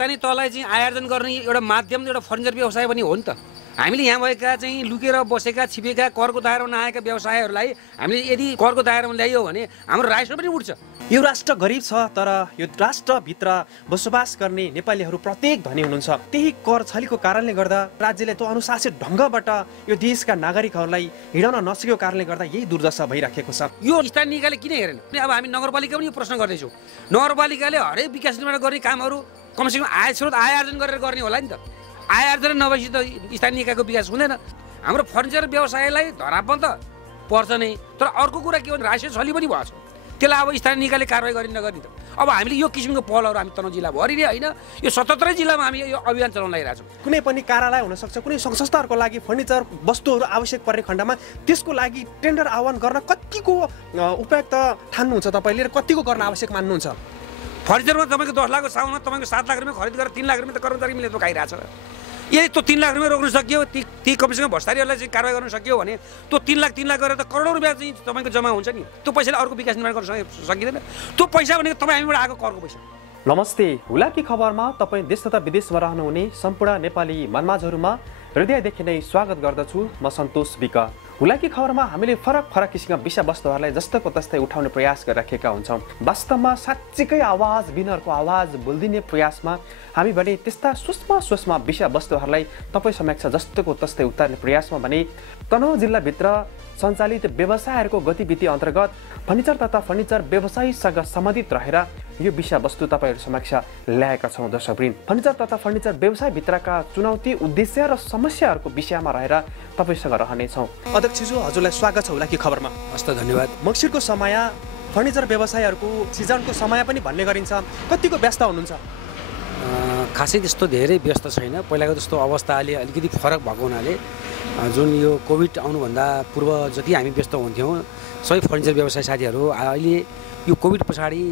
स्थानीय तहलाई चाहिँ आय आर्जन गर्ने एउटा माध्यम एउटा फर्निचर व्यवसाय पनि हो नि त। हामीले यहाँ भएका चाहिँ लुकेर बसेका छिपेका करको दायरामा नआएका व्यवसायहरूलाई हामीले यदि करको दायरामा ल्याइयो भने हाम्रो राजस्व पनि उठ्छ। यो राष्ट्र गरिब छ, तर यो राष्ट्रभित्र बसोबास गर्ने नेपालीहरू प्रत्येक धनी हुनुहुन्छ। त्यही कर छलीको कारणले गर्दा राज्यले त्यो अनुशासित ढङ्गबाट यो देशका नागरिकहरूलाई हिँडाउन नसकेको कारणले गर्दा यही दुर्दशा भइराखेको छ। यो स्थानीय निकायले किन हेरेन? अब हामी नगरपालिका पनि यो प्रश्न गर्दैछौँ। नगरपालिकाले हरेक विकास निर्माण गर्ने कामहरू कमसेकम आय स्रोत आय आर्जन गरेर गर्ने होला नि त। आय आर्जन नभएपछि त स्थानीय निकायको विकास हुँदैन। हाम्रो फर्निचर व्यवसायलाई धरापन त पर्छ नै, तर अर्को कुरा के भने राष्ट्रिय छली पनि भएको छ। त्यसलाई अब स्थानीय निकायले कारवाही गर्ने नगर्ने त। अब हामीले यो किसिमको पहलहरू हामी तनहुँ जिल्लाभरि नै होइन, यो 77 जिल्लामा हामी यो अभियान चलाउन लागिरहेछौँ। कुनै पनि कार्यालय हुनसक्छ, कुनै सङ्घ संस्थाहरूको लागि फर्निचर वस्तुहरू आवश्यक पर्ने खण्डमा त्यसको लागि टेन्डर आह्वान गर्न कतिको उपयुक्त ठान्नुहुन्छ तपाईँले र कतिको गर्न आवश्यक मान्नुहुन्छ? फर्निचरमा तपाईँको 10 लाखको सामानमा तपाईँको 7 लाख रुपियाँ खरिद गरेर 3 लाख रुपियाँ त कर्मचारी मिलेर रोकाइरहेछ। यदि त्यो 3 लाख रुपियाँ रोक्न सकियो, ती कमसेकम भ्रष्टाचारीहरूलाई चाहिँ कारवाही गर्न सकियो भने त्यो 3 लाख गरेर त करोडौँ रुपियाँ चाहिँ तपाईँको जम्मा हुन्छ नि। त्यो पैसाले अर्को विकास निर्माण गर्न सकिँदैन। त्यो पैसा भनेको तपाईँ हामीबाट आएको करको पैसा। नमस्ते, हुलाकी खबरमा तपाईँ देश तथा विदेशमा रहनुहुने सम्पूर्ण नेपाली मनमाझहरूमा हृदयदेखि नै स्वागत गर्दछु। म सन्तोष विक। हुलाकी खबरमा हामीले फरक फरक किसिमका विषयवस्तुहरूलाई जस्तोको तस्तै उठाउने प्रयास गरिराखेका हुन्छौँ। वास्तवमा साँच्चीकै आवाज विनरको आवाज बोलिदिने प्रयासमा हामी भने त्यस्ता सूक्ष्म विषयवस्तुहरूलाई तपाईँ समक्ष जस्तोको तस्तै उतार्ने प्रयासमा भने तनहुँ जिल्लाभित्र सञ्चालित व्यवसायहरूको गतिविधि अन्तर्गत फर्निचर तथा फर्निचर व्यवसायीसँग सम्बन्धित रहेर यो विषयवस्तु तपाईँहरू समक्ष ल्याएका छौँ। दर्शकवृन्द, फर्निचर तथा फर्निचर व्यवसायभित्रका चुनौती, उद्देश्य र समस्याहरूको विषयमा रहेर तपाईँसँग रहनेछौँ। अध्यक्षज्यू, हजुरलाई स्वागत छ हुलाकी खबरमा। हस्त धन्यवाद। मक्सिरको समय फर्निचर व्यवसायहरूको सिजनको समय पनि भन्ने गरिन्छ, कतिको व्यस्त हुनुहुन्छ? खासै त्यस्तो धेरै व्यस्त छैन। पहिलाको जस्तो अवस्था अहिले अलिकति फरक भएको हुनाले जुन यो कोभिड आउनुभन्दा पूर्व जति हामी व्यस्त हुन्थ्यौँ सबै फर्निचर व्यवसाय साथीहरू अहिले यो कोभिड पछाडि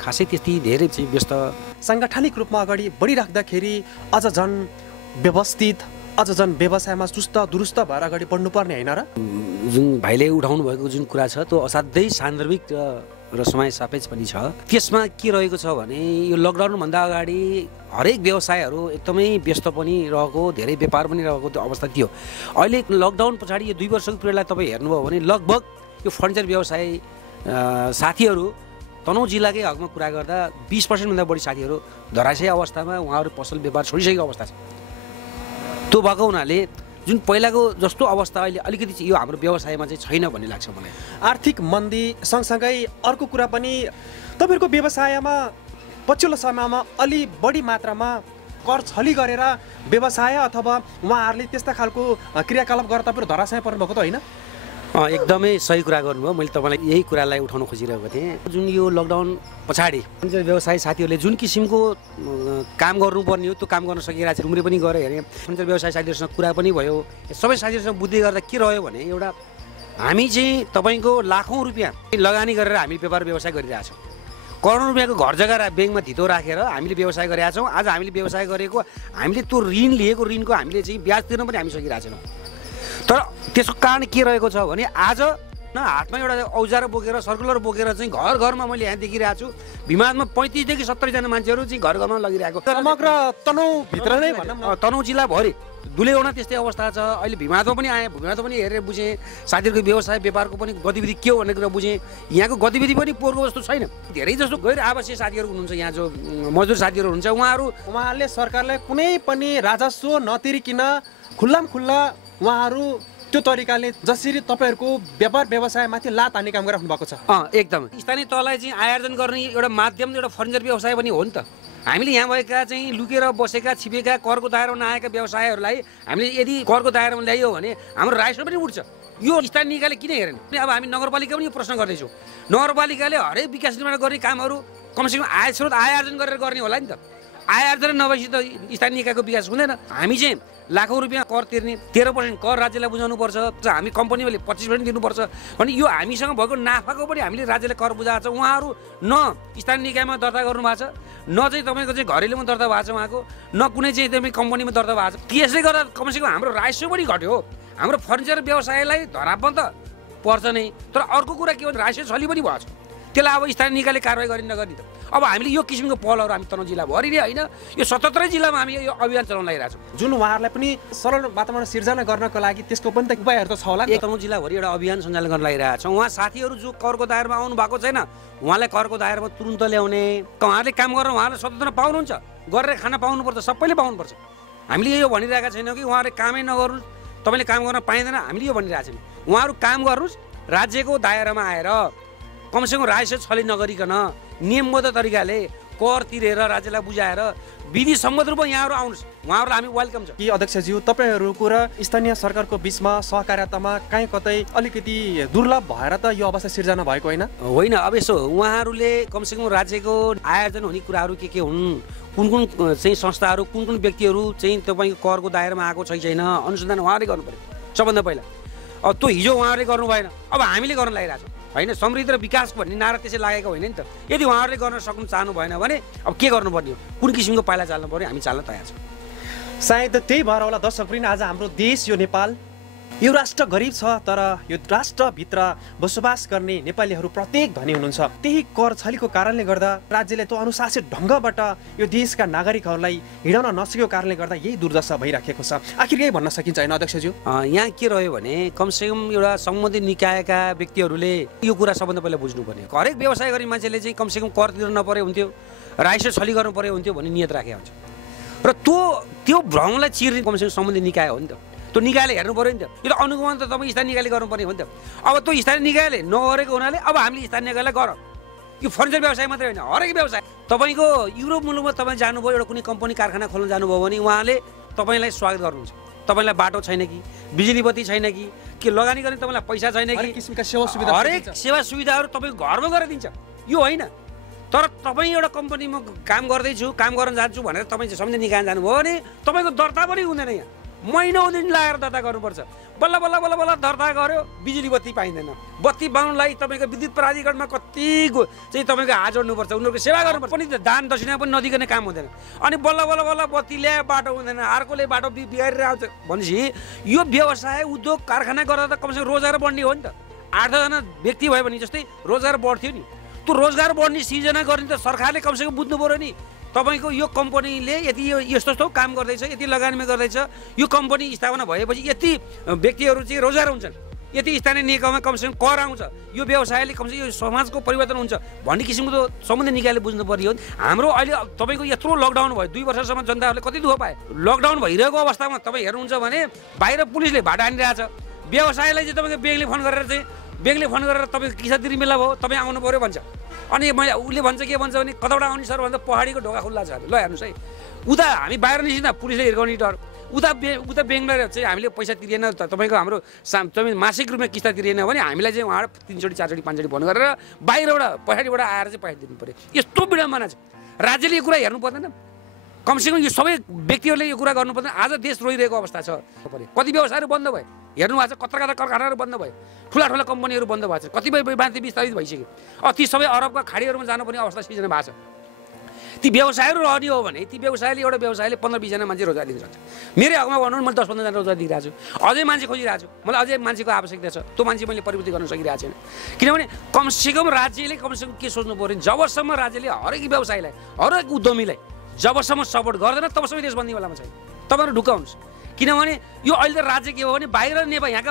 खासै त्यति धेरै चाहिँ व्यस्त। साङ्गठनिक रूपमा अगाडि बढिराख्दाखेरि अझ झन् व्यवस्थित, अझ झन् व्यवसायमा चुस्त दुरुस्त भएर अगाडि बढ्नुपर्ने होइन र? जुन भाइले उठाउनु भएको जुन कुरा छ त्यो असाध्यै सान्दर्भिक र समय सापेक्ष पनि छ। त्यसमा के रहेको छ भने यो लकडाउनभन्दा अगाडि हरेक व्यवसायहरू एकदमै व्यस्त पनि रहेको, धेरै व्यापार पनि रहेको त्यो अवस्था थियो। अहिले लकडाउन पछाडि यो 2 वर्षको पिरियडलाई तपाईँ हेर्नुभयो भने लगभग यो फर्निचर व्यवसाय साथीहरू तनहुँ जिल्लाकै हकमा कुरा गर्दा 20% भन्दा बढी साथीहरू धराशयी अवस्थामा उहाँहरू पसल व्यापार छोडिसकेको अवस्था छ। त्यो भएको हुनाले जुन पहिलाको जस्तो अवस्था अहिले अलिकति यो हाम्रो व्यवसायमा चाहिँ छैन भन्ने लाग्छ मलाई। आर्थिक मन्दी सँगसँगै अर्को कुरा पनि तपाईँहरूको व्यवसायमा पछिल्लो समयमा अलि बढी मात्रामा कर छली गरेर व्यवसाय अथवा उहाँहरूले त्यस्ता खालको क्रियाकलाप गरेर तपाईँहरू धराशय पर्नुभएको त होइन? एकदमै सही कुरा गर्नुभयो। मैले तपाईँलाई यही कुरालाई उठाउन खोजिरहेको थिएँ। जुन यो लकडाउन पछाडि फर्निचर व्यवसाय साथीहरूले जुन किसिमको काम गर्नुपर्ने हो त्यो काम गर्न सकिरहेको छ। उम्रे पनि गएर हेरेँ, फर्निचर व्यवसाय साथीहरूसँग कुरा पनि भयो। सबै साथीहरूसँग बुझ्दै गर्दा के रह्यो भने एउटा हामी चाहिँ तपाईँको लाखौँ रुपियाँ लगानी गरेर हामी व्यापार व्यवसाय गरिरहेछौँ। करोडौँ रुपियाँको घर जग्गा ब्याङ्कमा धितो राखेर हामीले व्यवसाय गरेका छौँ। आज हामीले व्यवसाय गरेको हामीले त्यो ऋण लिएको ऋणको हामीले चाहिँ ब्याज तिर्न पनि हामी सकिरहेको छैनौँ। तर त्यसको कारण के रहेको छ भने आज हातमा एउटा औजार बोकेर सर्कुलर बोकेर चाहिँ घर घरमा मैले यहाँ देखिरहेको छु भिमादमा 35 देखि 70 जना मान्छेहरू चाहिँ घर घरमा लगिरहेको। समग्र तनहुँभित्र नै भनौँ न, तनहुँ जिल्लाभरि दुलेगौँडा त्यस्तै अवस्था छ। अहिले भिमादमा पनि आएँ, भिमादमा पनि हेरेर बुझेँ साथीहरूको व्यवसाय व्यापारको पनि गतिविधि के हो भन्ने कुरा बुझेँ। यहाँको गतिविधि पनि पोहोरको जस्तो छैन। धेरै जस्तो गैर आवासीय साथीहरू हुनुहुन्छ, यहाँ जो मजदुर साथीहरू हुनुहुन्छ उहाँहरूले सरकारले कुनै पनि राजस्व नतिरिकन खुल्ला उहाँहरू त्यो तरिकाले जसरी तपाईँहरूको व्यापार व्यवसायमाथि लात हान्ने काम गरिराख्नु भएको छ। एकदम स्थानीय तहलाई चाहिँ आय आर्जन गर्ने एउटा माध्यम एउटा फर्निचर व्यवसाय पनि हो नि त। हामीले यहाँ भएका चाहिँ लुकेर बसेका छिपेका करको दायरामा नआएका व्यवसायहरूलाई हामीले यदि करको दायरामा ल्याइयो भने हाम्रो राजस्व पनि उठ्छ। यो स्थानीय निकायले किन हेरेन? अब हामी नगरपालिका पनि यो प्रश्न गर्दैछौँ। नगरपालिकाले हरेक विकास निर्माण गर्ने कामहरू कमसेकम आय स्रोत आय आर्जन गरेर गर्ने होला नि त। आय आर्जन नभएपछि त स्थानीय निकायको विकास हुँदैन। हामी चाहिँ लाखौँ रुपियाँ कर तिर्ने, 13% कर राज्यलाई बुझाउनु पर्छ, हामी कम्पनीले 25% दिनुपर्छ भने यो हामीसँग भएको नाफाको पनि हामीले राज्यले कर बुझाएको छ। उहाँहरू न स्थानीय निकायमा दर्ता गर्नु भएको छ, न चाहिँ तपाईँको चाहिँ घरेलुमा दर्ता भएको छ उहाँको, न कुनै चाहिँ तपाईँ कम्पनीमा दर्ता भएको छ। त्यसले गर्दा कमसेकम हाम्रो राजस्व पनि घट्यो। हाम्रो फर्निचर व्यवसायलाई धरापन त पर्छ नै, तर अर्को कुरा के भने राजस्व छली पनि भएको छ। त्यसलाई अब स्थानीय निकायले कारवाही गर्ने नगर्ने त। अब हामीले यो किसिमको पहलहरू हामी तनहुँ जिल्लाभरि नै होइन यो 77 जिल्लामा हामी यो अभियान चलाउन लागिरहेको छौँ। जुन उहाँहरूलाई पनि सरल वातावरण सिर्जना गर्नको लागि त्यसको पनि त उपायहरू त छ होला नि। तनहुँ जिल्लाभरि एउटा अभियान सञ्चालन गर्न लागिरहेको छौँ। उहाँ साथीहरू जो करको दायरामा आउनु भएको छैन उहाँलाई करको दायरामा तुरुन्त ल्याउने, उहाँहरूले काम गरेर उहाँहरूले स्वतन्त्र पाउनुहुन्छ, गरेर खाना पाउनुपर्छ, सबैले पाउनुपर्छ। हामीले यो भनिरहेका छैनौँ कि उहाँहरूले कामै नगर्नुहोस्, तपाईँले काम गर्न पाइँदैन, हामीले यो भनिरहेको छैन। उहाँहरू काम गर्नुहोस्, राज्यको दायरामा आएर कमसेकम राजस्व छली नगरिकन नियमबद्ध तरिकाले कर तिरेर राज्यलाई बुझाएर विधि सम्मत रूपमा यहाँहरू आउनुहोस्, उहाँहरूलाई हामी वेलकम छ। कि अध्यक्षज्यू तपाईँहरूको र स्थानीय सरकारको बिचमा सहकार्यतामा कहीँ कतै अलिकति दुर्लभ भएर त यो अवस्था सिर्जना भएको होइन? होइन, अब यसो उहाँहरूले कमसेकम राज्यको आयोजन हुने कुराहरू के हुन्, कुन कुन चाहिँ संस्थाहरू, कुन कुन व्यक्तिहरू चाहिँ तपाईँको करको दायरामा आएको छैन अनुसन्धान उहाँहरूले गर्नु पर्यो सबभन्दा पहिला। अब त्यो हिजो उहाँहरूले गर्नु भएन, अब हामीले गर्न लागिरहेको छौँ होइन। समृद्धि र विकास भन्ने नारा त्यसै लागेको होइन नि त। यदि उहाँहरूले गर्न सक्नु चाहनु भएन भने अब के गर्नुपर्ने हो, कुन किसिमको पाइला चाल्नु पर्यो, हामी चाल्न तयार छौँ। सायद त्यही भएर होला दर्शकवृन्द, आज हाम्रो देश यो नेपाल यो राष्ट्र गरिब छ तर यो राष्ट्रभित्र बसोबास गर्ने नेपालीहरू प्रत्येक धनी हुनुहुन्छ। त्यही कर छलीको कारणले गर्दा राज्यले त्यो अनुशासित ढङ्गबाट यो देशका नागरिकहरूलाई हिँडाउन नसकेको कारणले गर्दा यही दुर्दशा भइराखेको छ। आखिर यही भन्न सकिन्छ होइन अध्यक्षज्यू? यहाँ के रह्यो भने कमसेकम एउटा सम्बन्धित निकायका व्यक्तिहरूले यो कुरा सबभन्दा पहिला बुझ्नुपर्ने, हरेक व्यवसाय गर्ने मान्छेले चाहिँ कमसेकम कर तिर्न नपरे हुन्थ्यो, राजस्व छली गर्नु पर्यो हुन्थ्यो भन्ने नियत राखेको हुन्छ। र त्यो भ्रमलाई चिर्ने कमसेकम सम्बन्धित निकाय हो नि त। त्यो निकायले हेर्नु पर्यो नि त। यो त अनुगमन त तपाईँ स्थानीय निकायले गर्नुपर्ने हो नि त। अब त्यो स्थानीय निकायले नगरेको हुनाले अब हामीले स्थानीय निकायलाई गर। यो फर्निचर व्यवसाय मात्रै होइन, हरेक व्यवसाय। तपाईँको युरोप मुलुकमा तपाईँ जानुभयो, एउटा कुनै कम्पनी कारखाना खोल्न जानुभयो भने उहाँले तपाईँलाई स्वागत गर्नुहुन्छ। तपाईँलाई बाटो छैन कि, बिजुली बत्ती छैन कि लगानी गर्ने तपाईँलाई पैसा छैन कि, हरेक सेवा सुविधाहरू तपाईँको घरमा गरेर दिन्छ। यो होइन, तर तपाईँ एउटा कम्पनीमा काम गर्दैछु, काम गर्न जान्छु भनेर तपाईँ सम्झिने निकाय जानुभयो भने तपाईँको दर्ता पनि हुँदैन। यहाँ महिनौ दिन लगाएर दर्ता गर्नुपर्छ। बल्ल बल्ल बल्ल बल्ल दर्ता गर्यो, बिजुली बत्ती पाइँदैन। बत्ती बाउनलाई तपाईँको विद्युत प्राधिकरणमा कति चाहिँ तपाईँको हात जोड्नुपर्छ, उनीहरूको सेवा गर्नुपर्छ। पनि दान दक्षिणा पनि नदिकने काम हुँदैन। अनि बल्ल बल्ल बल्ल बत्ती ल्याए बाटो हुँदैन, अर्कोले बाटो बिगारेर आउँछ भनेपछि यो व्यवसाय उद्योग कारखाना गर्दा त कमसेकम रोजगार बढ्ने हो नि त। 8-10जना व्यक्ति भयो भने जस्तै रोजगार बढ्थ्यो नि। त्यो रोजगार बढ्ने सिर्जना गर्ने त सरकारले कमसेकम बुझ्नु पऱ्यो नि। तपाईँको यो कम्पनीले यति यस्तो काम गर्दैछ, यति लगानीमा गर्दैछ, यो कम्पनी स्थापना भएपछि यति व्यक्तिहरू चाहिँ रोजगार हुन्छन्, यति स्थानीय निकायमा कमसेकम कर आउँछ, यो व्यवसायले कमसेकम यो समाजको परिवर्तन हुन्छ भन्ने किसिमको त सम्बन्धित निकायले बुझ्नु पर्यो। हाम्रो अहिले तपाईँको यत्रो लकडाउन भयो, 2 वर्षसम्म जनताहरूले कति दुःख पाए। लकडाउन भइरहेको अवस्थामा तपाईँ हेर्नुहुन्छ भने बाहिर पुलिसले भाडा हानिरहेछ। व्यवसायलाई चाहिँ तपाईँको ब्याङ्कले फोन गरेर तपाईँको किस्ता तिर्ने बेला भयो, तपाईँ आउनु पऱ्यो भन्छ। अनि उसले भन्छ के भन्छ भने कताबाट आउने सर भन्दा पहाडीको ढोका खुल्ला छ। ल हेर्नुहोस् है, उता हामी बाहिर निस्किँदा पुलिसले हिर्काउने डर, उता ब्याङ्कले चाहिँ हामीले पैसा तिरेन, तपाईँको हाम्रो तपाईँ मासिक रूपमा किस्ता तिरेन भने हामीलाई चाहिँ उहाँ 3 चोटि 4 चोटि 5 चोटि फोन गरेर बाहिरबाट पहाडीबाट आएर चाहिँ पैसा दिनु पऱ्यो। यस्तो विडम्बना छ। राज्यले यो कुरा हेर्नु पर्दैन? कमसेकम यो सबै व्यक्तिहरूले यो कुरा गर्नु पर्दैन। आज देश रोइरहेको अवस्था छ। कति व्यवसायहरू बन्द भयो, हेर्नु भएको छ, कत्रा कारखानाहरू बन्द भयो, ठुला कम्पनीहरू बन्द भएको छ, कतिपय माथि विस्तारित भइसक्यो। ती सबै अरबका खाडीहरूमा जानुपर्ने अवस्था सिर्जना भएको छ। ती व्यवसायहरू रहने हो भने ती एउटा व्यवसायले 15-20 जना मान्छे रोजगार दिन सक्छ। मेरै हकमा भन्नु मैले 10-15 जना रोजगार दिइरहेको छु, अझै मान्छे खोजिरहेको छु। मलाई अझै मान्छेको आवश्यकता छ, त्यो मान्छे मैले परिवर्तन गर्न सकिरहेको छैन। किनभने कमसेकम राज्यले कमसेकम के सोच्नु पर्यो, जबसम्म राज्यले हरेक व्यवसायलाई, हरेक उद्यमीलाई जबसम्म सपोर्ट गर्दैन तबसम्म देश बन्नेवालामा छैन। तपाईँहरू ढुक्क हुनुहोस्। किनभने यो अहिले त राज्य के हो भने बाहिर नेपाल यहाँका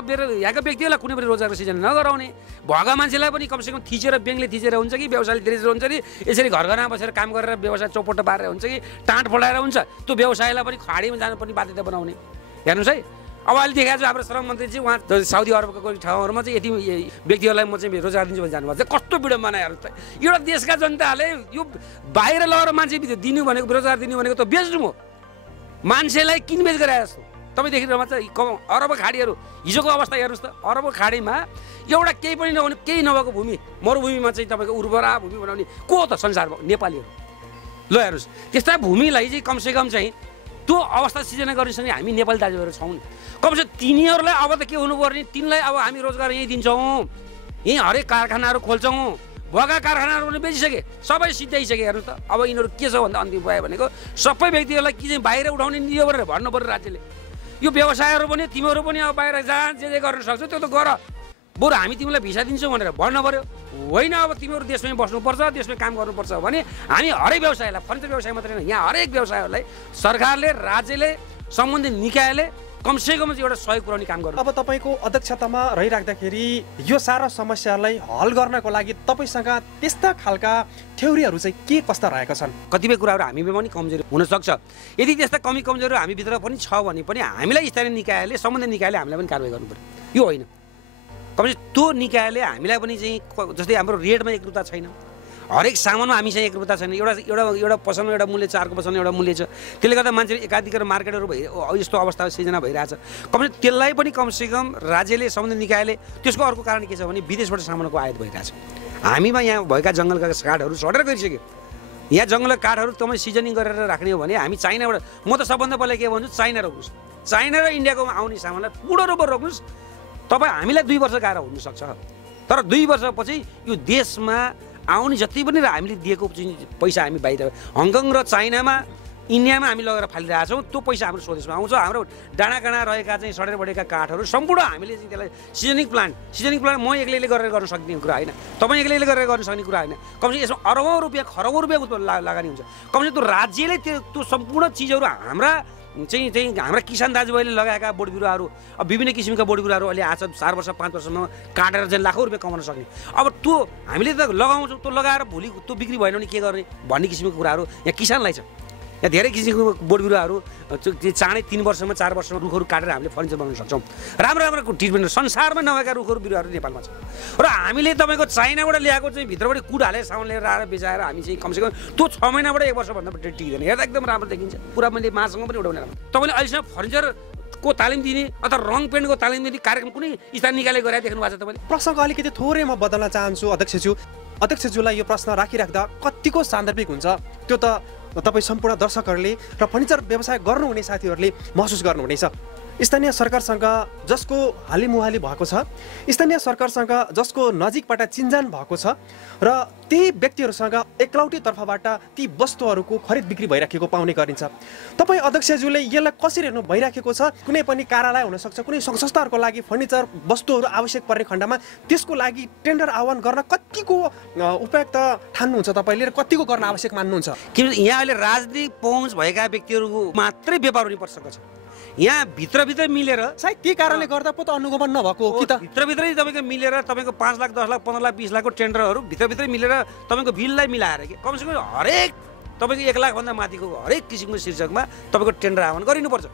व्यक्तिहरूलाई कुनै पनि रोजगारको सिर्जना नगराउने, भएका मान्छेलाई पनि कमसेकम थिचेर ब्याङ्कले थिचेर हुन्छ कि व्यवसायले थिचेर हुन्छ कि यसरी घरमा बसेर काम गरेर व्यवसाय चौपट्ट पारेर हुन्छ कि टाँट फोडाएर हुन्छ, त्यो व्यवसायलाई पनि खाडीमा जानुपर्ने बाध्यता बनाउने। हेर्नुहोस् है, अब अहिले देखाएको छ हाम्रो श्रम मन्त्री चाहिँ उहाँ साउदी अरबको कोही ठाउँहरूमा चाहिँ यति व्यक्तिहरूलाई म चाहिँ रोजगार दिन्छु भने जानुभएको छ। कस्तो विडम्बना हेर्नुहोस् त। एउटा देशका जनताले यो बाहिर लगेर मान्छे दिनु भनेको, रोजगार दिनु भनेको त बेच्नु हो, मान्छेलाई किनबेच गराए जस्तो। तपाईँ देखिरहनु छ अरबको खाडीहरू, हिजोको अवस्था हेर्नुहोस् त। अरबको खाडीमा एउटा केही पनि नहुने, केही नभएको भूमि, मरुभूमिमा चाहिँ तपाईँको उर्वरा भूमि बनाउने को हो त? संसारमा नेपालीहरू। ल हेर्नुहोस्, त्यस्ता भूमिलाई चाहिँ कमसेकम चाहिँ त्यो अवस्था सिर्जना गर्नेसँग हामी नेपाली दाजुभाइहरू छौँ नि। कमसेकम तिनीहरूलाई अब त के हुनुपर्ने, तिनलाई अब हामी रोजगार यहीँ दिन्छौँ, यहीँ हरेक कारखानाहरू खोल्छौँ। भएका कारखानाहरू पनि बेचिसके, सबै सिद्धाइसके। हेर्नुहोस् त, अब यिनीहरू के छ भन्दा अन्तिम भयो भनेको सबै व्यक्तिहरूलाई कि चाहिँ बाहिर उठाउने दियो भनेर भन्नु पऱ्यो राज्यले। यो व्यवसायहरू पनि तिमीहरू पनि अब बाहिर जहाँ जे गर्न सक्छौ त्यो त गर, बरु हामी तिमीलाई भिसा दिन्छौँ भनेर भन्नु पर्यो। होइन अब तिमीहरू देशमै बस्नुपर्छ, देशमै काम गर्नुपर्छ भने हामी हरेक व्यवसायलाई, फर्निचर व्यवसाय मात्रै होइन, यहाँ हरेक व्यवसायहरूलाई सरकारले, राज्यले, सम्बन्धित निकायले कमसेकम एउटा सहयोग पुर्याउने काम गर्नु। अब तपाईँको अध्यक्षतामा रहिराख्दाखेरि यो सारा समस्यालाई हल गर्नको लागि तपाईँसँग त्यस्ता खालका थ्योरीहरू चाहिँ के कस्ता रहेका छन्? कतिपय कुराहरू हामीमा पनि कमजोरी हुनसक्छ। यदि त्यस्ता कमजोरीहरू हामीभित्र पनि छ भने पनि हामीलाई स्थानीय निकायले, सम्बन्धित निकायले हामीलाई पनि कारवाही गर्नु पर्यो। यो होइन, कमसेकम त्यो निकायले हामीलाई पनि चाहिँ जस्तै हाम्रो रेटमा एकरूपता छैन, हरेक सामानमा हामीसँग एकरूपता छैन। एउटा पसलमा एउटा मूल्य छ, अर्को पसलमा एउटा मूल्य छ। त्यसले गर्दा मान्छे एकाधिकार मार्केटहरू यस्तो अवस्था सिर्जना भइरहेछ। कमसेकम त्यसलाई पनि कमसेकम राज्यले, सम्बन्धित निकायले, त्यसको अर्को कारण के छ भने विदेशबाट सामानको आयात भइरहेछ। हामीमा यहाँ भएका जङ्गलका काठहरू सडेर गइसक्यो। यहाँ जङ्गलका काठहरू तपाईँ सिजनिङ गरेर राख्ने हो भने हामी चाइनाबाट, म त सबभन्दा पहिला के भन्छु, चाइना रोक्नुहोस्। चाइना र इन्डियाको आउने सामानलाई पुरो रूपमा रोक्नुहोस्। तपाईँ हामीलाई 2 वर्ष गाह्रो हुनसक्छ, तर 2 वर्षपछि यो देशमा आउने जति पनि हामीले दिएको पैसा हामी बाहिर हङकङ र चाइनामा, इन्डियामा हामी लगेर फालिरहेका छौँ। त्यो पैसा हाम्रो स्वदेशमा आउँछ। हाम्रो डाँडाकाँडा रहेका चाहिँ सडेर बढेका काठहरू सम्पूर्ण हामीले चाहिँ त्यसलाई सिजनिङ प्लान्ट म एक्लैले गरेर गर्न सक्ने कुरा होइन, तपाईँ एक्लैले गरेर गर्न सक्ने कुरा होइन। कमसेकम यसमा अरबौँ रुपियाँ, खरबौँ रुपियाँ लगानी हुन्छ। कमसेकम त्यो राज्यले त्यो सम्पूर्ण चिजहरू हाम्रा किसान दाजुभाइले लगाएका बोट बिरुवाहरू, अब विभिन्न किसिमका बोट बिरुवाहरू अहिले आज 4 वर्ष 5 वर्षमा काटेर चाहिँ लाखौँ रुपियाँ कमाउन सक्ने। अब त्यो हामीले त लगाउँछौँ, त्यो लगाएर भोलि त्यो बिक्री भएन भने के गर्ने भन्ने किसिमको कुराहरू यहाँ किसानलाई छ। यहाँ धेरै किसिमको बोट बिरुवाहरू चाँडै 3 वर्षमा 4 वर्षमा रुखहरू काटेर हामीले फर्निचर बनाउन सक्छौँ। राम्रो ट्रिटमेन्ट संसारमा नभएका रुखहरू बिरुवाहरू नेपालमा छ। र हामीले तपाईँको चाइनाबाट ल्याएको चाहिँ भित्रबाट कुड हालेर सामान लिएर आएर बेचाएर हामी चाहिँ कमसेकम त्यो 6 महिनाबाट 1 वर्षभन्दा टिक्दैन। हेर्दा एकदम राम्रो देखिन्छ। पुरा मैले मासँग पनि उडाउने राम्रो। तपाईँले अहिलेसम्म फर्निचरको तालिम दिने अथवा रङ पेन्टको तालिम दिने कार्यक्रम कुनै स्थानीय निकायले गरेर देख्नु भएको छ तपाईँले? प्रश्नको अलिकति थोरै म बदल्न चाहन्छु अध्यक्षज्यूलाई। यो प्रश्न राखिराख्दा कतिको सान्दर्भिक हुन्छ त्यो त तपाईँ सम्पूर्ण दर्शकहरूले र फर्निचर व्यवसाय गर्नुहुने साथीहरूले महसुस गर्नुहुनेछ। स्थानीय सरकारसँग जसको हालिमुहाली भएको छ, स्थानीय सरकारसँग जसको नजिकबाट चिन्जान भएको छ र त्यही व्यक्तिहरूसँग एकलौटी तर्फबाट ती वस्तुहरूको खरिद बिक्री भइराखेको पाउने गरिन्छ। तपाईँ अध्यक्षज्यूले यसलाई कसरी हेर्नु भइराखेको छ? कुनै पनि कार्यालय हुनसक्छ, कुनै सङ्घ संस्थाहरूको लागि फर्निचर वस्तुहरू आवश्यक पर्ने खण्डमा त्यसको लागि टेन्डर आह्वान गर्न कतिको उपयुक्त ठान्नुहुन्छ तपाईँले र कतिको गर्न आवश्यक मान्नुहुन्छ? किनभने यहाँ अहिले राजनीतिक पहुँच भएका व्यक्तिहरू मात्रै व्यापार हुने पर्छ। यहाँ भित्रभित्रै मिलेर सायद त्यही कारणले गर्दा पो त अनुगमन नभएको हो कि त? भित्रभित्रै तपाईँको मिलेर तपाईँको 5 लाख 10 लाख 15 लाख 20 लाखको टेन्डरहरू भित्रभित्रै मिलेर तपाईँको बिललाई मिलाएर कि कमसेकम हरेक तपाईँको 1 लाखभन्दा माथिको हरेक किसिमको शीर्षकमा तपाईँको टेन्डर आह्वान गरिनुपर्छ।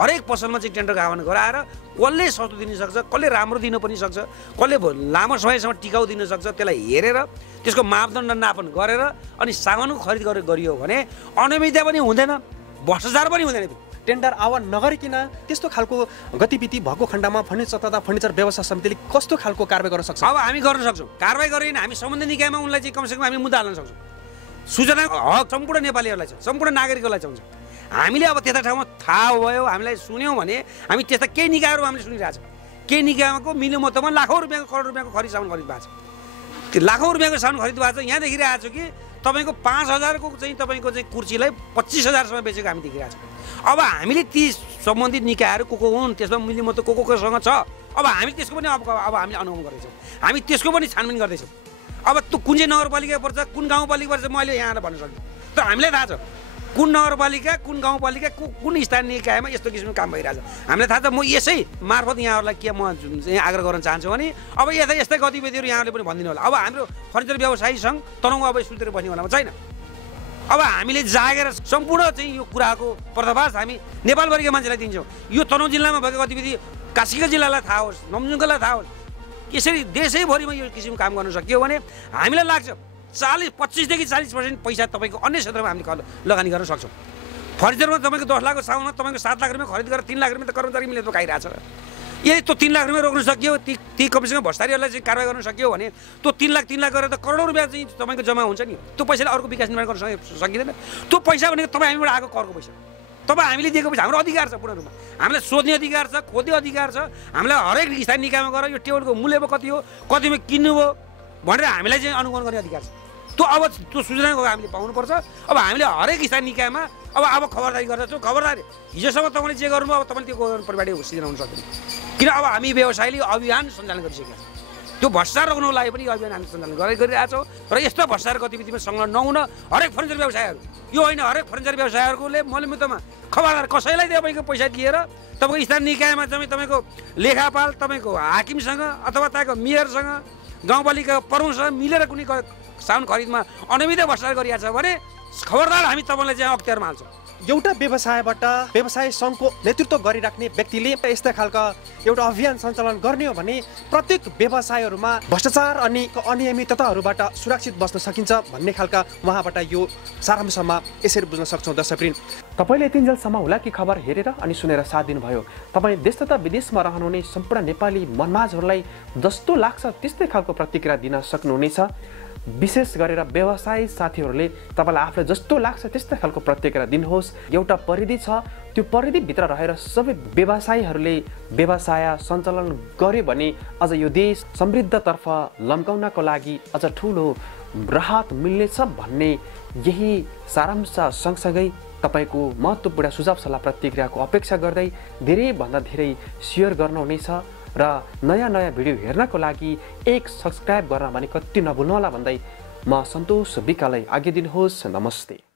हरेक पसलमा चाहिँ टेन्डरको आह्वान गराएर कसले सस्तो दिन सक्छ, कसले राम्रो दिन पनि सक्छ, कसले लामो समयसम्म टिकाउ दिन सक्छ, त्यसलाई हेरेर त्यसको मापदण्ड नापन गरेर अनि सामानको खरिद गरियो भने अनियमितता पनि हुँदैन, भ्रष्टाचार पनि हुँदैन। टेन्डर आह्वान नगरिकन त्यस्तो खालको गतिविधि भएको खण्डमा फर्निचर तथा फर्निचर व्यवसाय समितिले कस्तो खालको कारबाही गर्न सक्छ? अब हामी गर्न सक्छौँ। कारबाही गरेन हामी सम्बन्धित निकायमा उनलाई चाहिँ कमसेकम हामी मुद्दा हाल्न सक्छौँ। सूचना हक सम्पूर्ण नेपालीहरूलाई छ, सम्पूर्ण नागरिकहरूलाई चाहिन्छ। हामीले अब त्यस्ता ठाउँमा थाहा भयो, हामीलाई सुन्यौँ भने हामी त्यस्ता केही निकायहरू हामीले सुनिरहेको छ। केही निकायको मिलोमतोमा लाखौँ रुपियाँको करोड रुपियाँको खरिद सामान खरिद भएको छ। त्यो लाखौँ रुपियाँको सामान खरिद भएको छ। यहाँ देखिरहेको छु कि तपाईँको 5,000को चाहिँ तपाईँको चाहिँ कुर्सीलाई 25,000सम्म बेचेको हामी देखिरहेको छ। अब हामीले ती सम्बन्धित निकायहरू को हुन्, त्यसमा मिलिमत कोसँग छ, अब हामी त्यसको पनि अब हामीले अनुगमन गर्दैछौँ। हामी त्यसको पनि छानबिन गर्दैछौँ। अब त्यो कुन चाहिँ नगरपालिका पर्छ, कुन गाउँपालिका पर्छ, म अहिले यहाँ भन्न सक्दिनँ। तर हामीलाई थाहा छ कुन नगरपालिका, कुन गाउँपालिका, कुन स्थानीय निकायमा यस्तो किसिमको काम भइरहेछ हामीलाई थाहा छ। म यसै मार्फत यहाँहरूलाई के म यहाँ आग्रह गर्न चाहन्छु भने अब यस्तै गतिविधिहरू यहाँले पनि भनिदिनु होला। अब हाम्रो फर्निचर व्यवसायी सङ्घ तनहुँ अब सुतेर बस्ने बेलामा छैन। अब हामीले जागेर सम्पूर्ण चाहिँ यो कुराको पर्दाफास हामी नेपालभरिका मान्छेलाई दिन्छौँ। यो तनहुँ जिल्लामा भएको गतिविधि कास्कीका जिल्लालाई थाहा होस्, लमजुङलाई थाहा होस्। यसरी देशैभरिमा यो किसिमको काम गर्न सकियो भने हामीलाई लाग्छ 25 देखि 40% पैसा तपाईँको अन्य क्षेत्रमा हामीले लगानी गर्न सक्छौँ। फर्निचरमा तपाईँको 10 लाखको सामानमा तपाईँको 7 लाख रुपियाँ खरिद गरेर 3 लाख रुपियाँ त कर्मचारी मिलेर खाइरहेछ। यदि त्यो 3 लाख रुपियाँ रोक्न सकियो, ती कमसेकम भ्रष्टाचारीहरूलाई चाहिँ कारवाही गर्न सकियो भने त्यो 3 लाख गरेर त करोडौँ रुपियाँ चाहिँ तपाईँको जम्मा हुन्छ नि। त्यो पैसाले अर्को विकास निर्माण गर्न सकिँदैन। त्यो पैसा भनेको तपाईँ हामीबाट आएको करको पैसा, तपाईँ हामीले दिएको पैसा। हाम्रो अधिकार छ पूर्ण रूपमा, हामीलाई सोध्ने अधिकार छ, खोज्ने अधिकार छ। हामीलाई हरेक स्थानीय निकायमा गएर यो टेबलको मूल्य कति हो, कतिमा किन्नु हो भनेर हामीलाई चाहिँ अनुगमन गर्ने अधिकार छ। त्यो अब त्यो सूचनाको हामीले पाउनुपर्छ। अब हामीले हरेक स्थानीय निकायमा अब खबरदारी गर्दछौँ। खबरदारी हिजोसम्म तपाईँले जे गर्नुभयो अब तपाईँले त्यो परिपाटी सिर्जना हुन सक्दैन। किन अब हामी व्यवसायले अभियान सञ्चालन गरिसकेका छौँ। त्यो भ्रष्टाचार रोक्नको लागि पनि अभियान हामी सञ्चालन गरिरहेका छौँ र यस्तो भ्रष्टाचार गतिविधिमा संलग्न नहुन हरेक फर्निचर व्यवसायहरू यो होइन हरेक फर्निचर व्यवसायहरूले मलमितमा खबरदार कसैलाई तपाईँको पैसा दिएर तपाईँको स्थानीय निकायमा चाहिँ तपाईँको लेखापाल तपाईँको हाकिमसँग अथवा तपाईँको मेयरसँग गाउँपालिका प्रमुखसँग मिलेर कुनै साउन्ड खरिदमा अनियमित भ्रष्टाचार गरिरहेको छ भने खबरदार हामी तपाईँलाई चाहिँ अख्तियारमा हाल्छौँ। एउटा व्यवसायबाट व्यवसाय सङ्घको नेतृत्व गरिराख्ने व्यक्तिले यस्ता खालका एउटा अभियान सञ्चालन गर्ने हो भने प्रत्येक व्यवसायहरूमा भ्रष्टाचार अनि अनियमितताहरूबाट सुरक्षित बस्न सकिन्छ भन्ने खालका उहाँबाट यो सारांशमा यसरी बुझ्न सक्छौँ। दर्शकवृन्द, तपाईँले यतिन्जेलसम्म हुलाकी खबर हेरेर अनि सुनेर साथ दिनुभयो। तपाईँ देश तथा विदेशमा रहनुहुने सम्पूर्ण नेपाली मनमाझहरूलाई जस्तो लाग्छ त्यस्तै खालको प्रतिक्रिया दिन सक्नुहुनेछ। विशेष गरेर व्यवसायी साथीहरूले तपाईँलाई आफूलाई जस्तो लाग्छ त्यस्तै खालको प्रतिक्रिया दिनुहोस्। एउटा परिधि छ, त्यो परिधिभित्र रहेर सबै व्यवसायीहरूले व्यवसाय सञ्चालन गर्यो भने अझ यो देश समृद्धतर्फ लम्काउनको लागि अझ ठुलो राहत मिल्नेछ भन्ने यही सारांश सँगसँगै तपाईँको महत्त्वपूर्ण सुझाव सल्लाह प्रतिक्रियाको अपेक्षा गर्दै धेरैभन्दा धेरै सेयर गर्नुहुनेछ र नयाँ नयाँ भिडियो हेर्नको लागि एक सब्सक्राइब गर्न भने कति नभुल्नुहोला भन्दै म सन्तोष विकालाई आज्ञा दिनुहोस्। नमस्ते।